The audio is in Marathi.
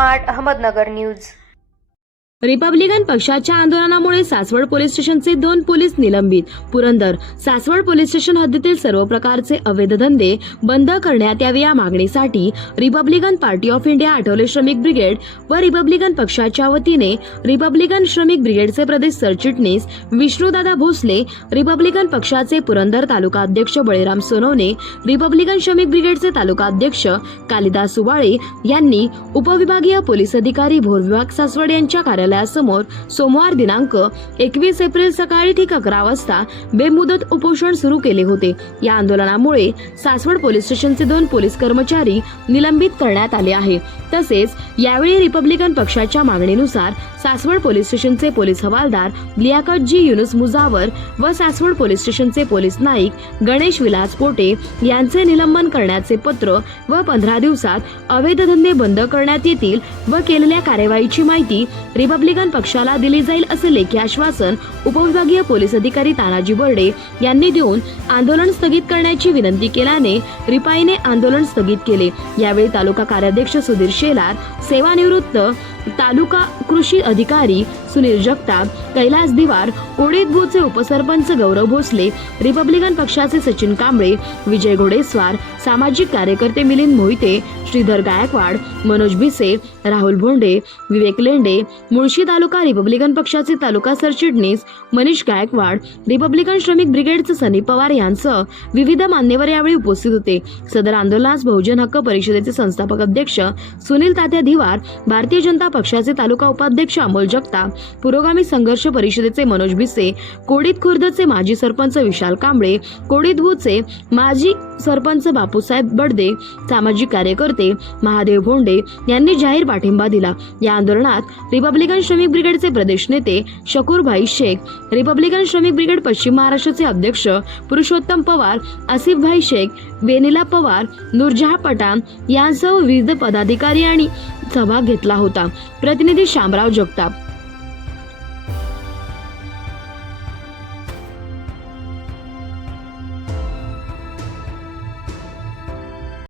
Smart Ahmednagar news. रिपब्लिकन पक्षाच्या आंदोलनामुळे सासवड पोलीस स्टेशनचे 2 पोलीस निलंबित। पुरंदर सासवड पोलीस स्टेशन हद्दीतील सर्व प्रकारचे अवैध धंदे बंद करण्यात यावे या मागणीसाठी Republican party of India Athawale श्रमिक ब्रिगेड व रिपब्लिकन पक्षाच्या वतीने रिपब्लिकन श्रमिक ब्रिगेडचे प्रदेश सरचिटणीस विष्णुदादा भोसले, रिपब्लिकन पक्षाचे पुरंदर तालुका अध्यक्ष बळीराम सोनवणे, रिपब्लिकन श्रमिक ब्रिगेडचे तालुका अध्यक्ष कालिदास सुबाळे यांनी उपविभागीय पोलीस अधिकारी भोर विभाग सासवड यांच्या कार्यालयासमोर सोमवार दिनांक 21 एप्रिल सकाळी ठीक 11 वाजता बेमुदत उपोषण सुरू केले होते। या आंदोलनामुळे सासवड पोलीस स्टेशनचे 2 पोलीस कर्मचारी निलंबित करण्यात आले आहे। तसेच यावेळी रिपब्लिकन पक्षाच्या मागणीनुसार सासवड पोलीस स्टेशनचे पोलीस हवालदार लियाकत जी युनुस मुजावर व सासवड पोलीस स्टेशनचे पोलीस नाईक गणेश विलास पोटे यांचे निलंबन करण्याचे पत्र व 15 दिवसात अवैध धंदे बंद करण्यात येतील व केलेल्या कार्यवाहीची माहिती रिपब्लिकन पक्षाला दिली जाईल असे लेखी आश्वासन उपविभागीय पोलीस अधिकारी तानाजी बर्डे यांनी देऊन आंदोलन स्थगित करण्याची विनंती केल्याने रिपाईने आंदोलन स्थगित केले। यावेळी तालुका कार्याध्यक्ष सुधीर शेलार, सेवानिवृत्त तालुका कृषी अधिकारी सुनील जगताप, कैलास दिवार, कोडीदबूचे उपसरपंच गौरव भोसले, रिपब्लिकन पक्षाचे सचिन कांबळे, विजय घोडेस्वार, सामाजिक कार्यकर्ते मिलिंद मोहिते, श्रीधर गायकवाड, मनोज भिसे, राहुल भोंडे, विवेक लेंडे, मुळशी तालुका रिपब्लिकन पक्षाचे तालुका सरचिटणीस मनीष गायकवाड, रिपब्लिकन श्रमिक ब्रिगेडचे सनी पवार यांसह विविध मान्यवर यावेळी उपस्थित होते। सदर आंदोलनास बहुजन हक्क परिषदेचे संस्थापक अध्यक्ष सुनील तात्या धिवार, भारतीय जनता पक्षाचे तालुका उपाध्यक्ष अमोल जगताप, पुरोगामी संघर्ष परिषदेचे मनोज भिसे, कोडीद खुर्दचे माजी सरपंच विशाल कांबळे, कोडीदबूचे माजी सरपंच बापूसाहेब बडदे, सामाजिक कार्यकर्ते महादेव भोंडे यांनी जाहीर पाठिंबा दिला। या आंदोलनात रिपब्लिकन श्रमिक ब्रिगेडचे प्रदेश नेते शकूरभाई शेख, रिपब्लिकन श्रमिक ब्रिगेड पश्चिम महाराष्ट्राचे अध्यक्ष पुरुषोत्तम पवार, आसिफभाई शेख, वेनिला पवार, नूरजहां पठाण यांसह विविध पदाधिकारी आणि सहभाग घेतला होता। प्रतिनिधी शामराव जगताप।